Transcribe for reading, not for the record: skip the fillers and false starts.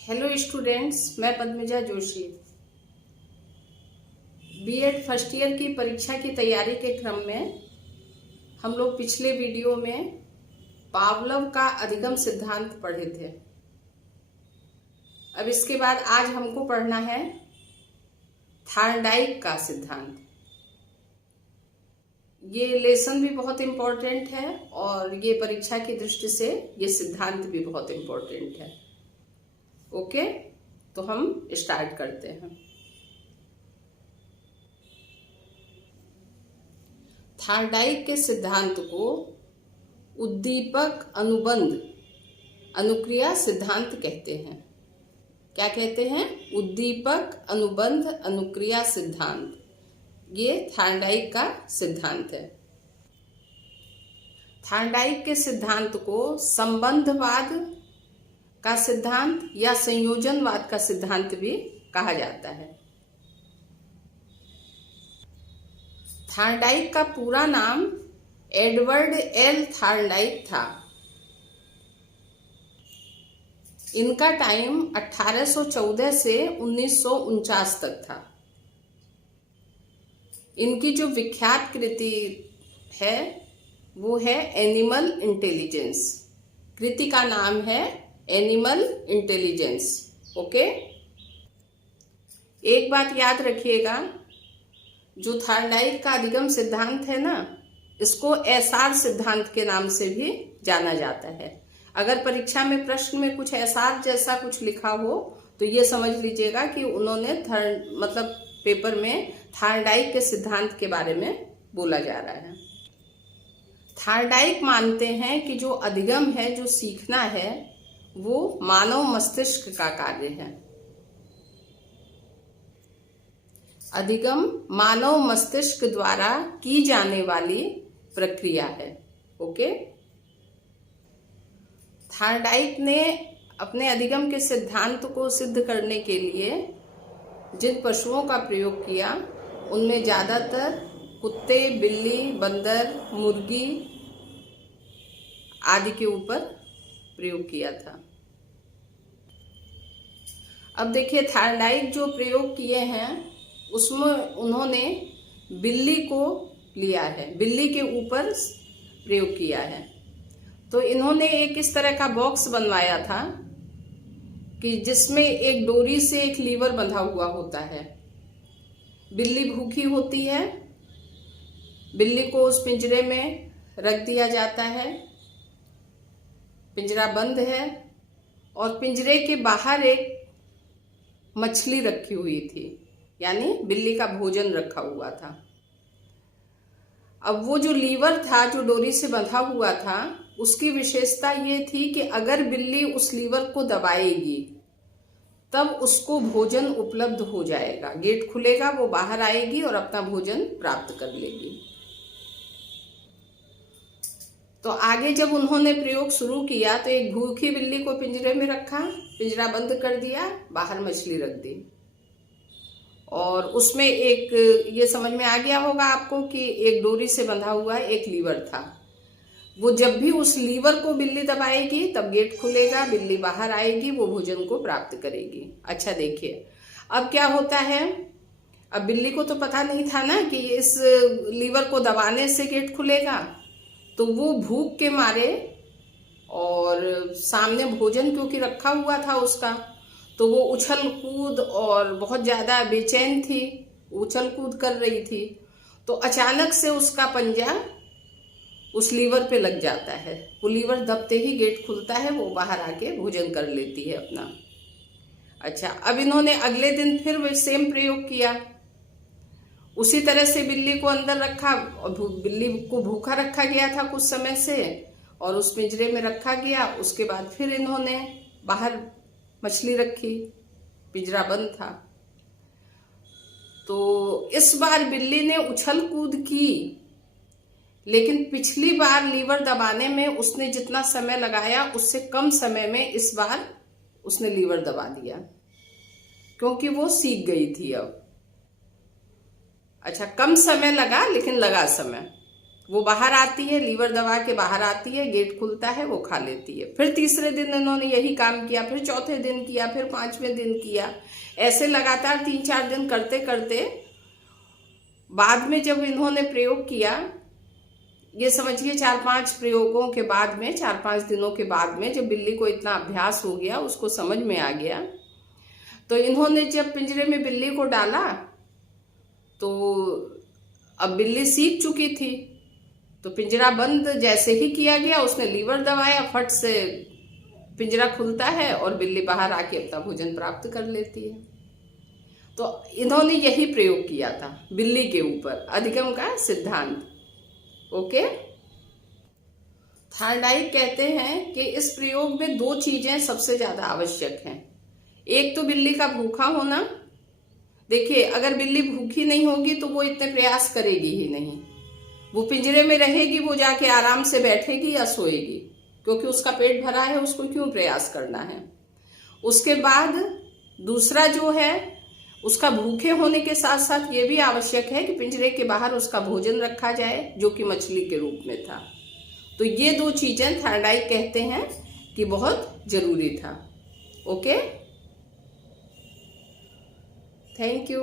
Hello students, मैं Padmaja Joshi. BEd first year की परीक्षा की तैयारी के क्रम में हम लोग पिछले वीडियो में पावलोव का अधिगम सिद्धांत पढ़े थे। अब इसके बाद आज हमको पढ़ना है थार्नडाइक का सिद्धांत। ये लेसन भी बहुत इम्पोर्टेंट है और ये परीक्षा की दृष्टि से ये सिद्धांत भी बहुत इम्पोर्टेंट है। ओके, तो हम स्टार्ट करते हैं। थार्नडाइक के सिद्धांत को उद्दीपक अनुबंध अनुक्रिया सिद्धांत कहते हैं। क्या कहते हैं? उद्दीपक अनुबंध अनुक्रिया सिद्धांत। ये थार्नडाइक का सिद्धांत है। थार्नडाइक के सिद्धांत को संबंधवाद का सिद्धांत या संयोजनवाद का सिद्धांत भी कहा जाता है। थार्नडाइक का पूरा नाम एडवर्ड एल थार्नडाइक था। इनका टाइम 1814 से 1949 तक था। इनकी जो विख्यात कृति है वो है एनिमल इंटेलिजेंस। कृति का नाम है एनिमल इंटेलिजेंस। ओके, एक बात याद रखिएगा, जो थार्नडाइक का अधिगम सिद्धांत है ना, इसको एसार सिद्धांत के नाम से भी जाना जाता है। अगर परीक्षा में प्रश्न में कुछ एसार जैसा कुछ लिखा हो तो ये समझ लीजिएगा कि उन्होंने मतलब पेपर में थार्नडाइक के सिद्धांत के बारे में बोला जा रहा है। थार्नडाइक मानते हैं कि जो अधिगम है, जो सीखना है, वो मानव मस्तिष्क का कार्य है। अधिगम मानव मस्तिष्क द्वारा की जाने वाली प्रक्रिया है। ओके, थार्नडाइक ने अपने अधिगम के सिद्धांत को सिद्ध करने के लिए जिन पशुओं का प्रयोग किया उनमें ज्यादातर कुत्ते, बिल्ली, बंदर, मुर्गी आदि के ऊपर प्रयोग किया था। अब देखिए, थार्नडाइक जो प्रयोग किए हैं उसमें उन्होंने बिल्ली को लिया है, बिल्ली के ऊपर प्रयोग किया है। तो इन्होंने एक इस तरह का बॉक्स बनवाया था कि जिसमें एक डोरी से एक लीवर बंधा हुआ होता है। बिल्ली भूखी होती है, बिल्ली को उस पिंजरे में रख दिया जाता है, पिंजरा बंद है और पिंजरे के बाहर एक मछली रखी हुई थी, यानी बिल्ली का भोजन रखा हुआ था। अब वो जो लीवर था, जो डोरी से बंधा हुआ था, उसकी विशेषता ये थी कि अगर बिल्ली उस लीवर को दबाएगी तब उसको भोजन उपलब्ध हो जाएगा। गेट खुलेगा, वो बाहर आएगी और अपना भोजन प्राप्त कर लेगी। तो आगे जब उन्होंने प्रयोग शुरू किया तो एक भूखी बिल्ली को पिंजरे में रखा, पिंजरा बंद कर दिया, बाहर मछली रख दी और उसमें एक, ये समझ में आ गया होगा आपको कि एक डोरी से बंधा हुआ एक लीवर था। वो जब भी उस लीवर को बिल्ली दबाएगी तब गेट खुलेगा, बिल्ली बाहर आएगी, वो भोजन को प्राप्त करेगी। अच्छा देखिए, अब क्या होता है, अब बिल्ली को तो पता नहीं था ना कि इस लीवर को दबाने से गेट खुलेगा, तो वो भूख के मारे और सामने भोजन क्योंकि रखा हुआ था उसका, तो वो उछल कूद और बहुत ज्यादा बेचैन थी, उछल कूद कर रही थी। तो अचानक से उसका पंजा उस लीवर पे लग जाता है। वो लीवर दबते ही गेट खुलता है, वो बाहर आके भोजन कर लेती है अपना। अच्छा, अब इन्होंने अगले दिन फिर वो सेम प्रयोग किया। उसी तरह से बिल्ली को अंदर रखा और बिल्ली को भूखा रखा गया था कुछ समय से और उस पिंजरे में रखा गया। उसके बाद फिर इन्होंने बाहर मछली रखी, पिंजरा बंद था। तो इस बार बिल्ली ने उछल कूद की, लेकिन पिछली बार लीवर दबाने में उसने जितना समय लगाया उससे कम समय में इस बार उसने लीवर दबा दिया, क्योंकि वो सीख गई थी अब। अच्छा, कम समय लगा लेकिन लगा समय। वो बाहर आती है, लीवर दबा के बाहर आती है, गेट खुलता है, वो खा लेती है। फिर तीसरे दिन इन्होंने यही काम किया, फिर चौथे दिन किया, फिर 5वें दिन किया। ऐसे लगातार 3-4 दिन करते करते बाद में जब इन्होंने प्रयोग किया, ये समझिए 4-5 प्रयोगों के बाद में, 4-5 दिनों के बाद में, जब बिल्ली को इतना अभ्यास हो गया, उसको समझ में आ गया, तो इन्होंने जब पिंजरे में बिल्ली को डाला तो अब बिल्ली सीख चुकी थी। तो पिंजरा बंद जैसे ही किया गया, उसने लीवर दबाया, फट से पिंजरा खुलता है और बिल्ली बाहर आके अपना भोजन प्राप्त कर लेती है। तो इन्होंने यही प्रयोग किया था बिल्ली के ऊपर, अधिगम का सिद्धांत। ओके। थार्डाइक कहते हैं कि इस प्रयोग में 2 चीजें सबसे ज्यादा आवश्यक हैं। एक तो बिल्ली का भूखा होना। देखिए, अगर बिल्ली भूखी नहीं होगी तो वो इतने प्रयास करेगी ही नहीं। वो पिंजरे में रहेगी, वो जाके आराम से बैठेगी या सोएगी, क्योंकि उसका पेट भरा है, उसको क्यों प्रयास करना है। उसके बाद दूसरा जो है, उसका भूखे होने के साथ साथ ये भी आवश्यक है कि पिंजरे के बाहर उसका भोजन रखा जाए, जो कि मछली के रूप में था। तो ये 2 चीजें थार्डाइक कहते हैं कि बहुत जरूरी था। Okay, thank you.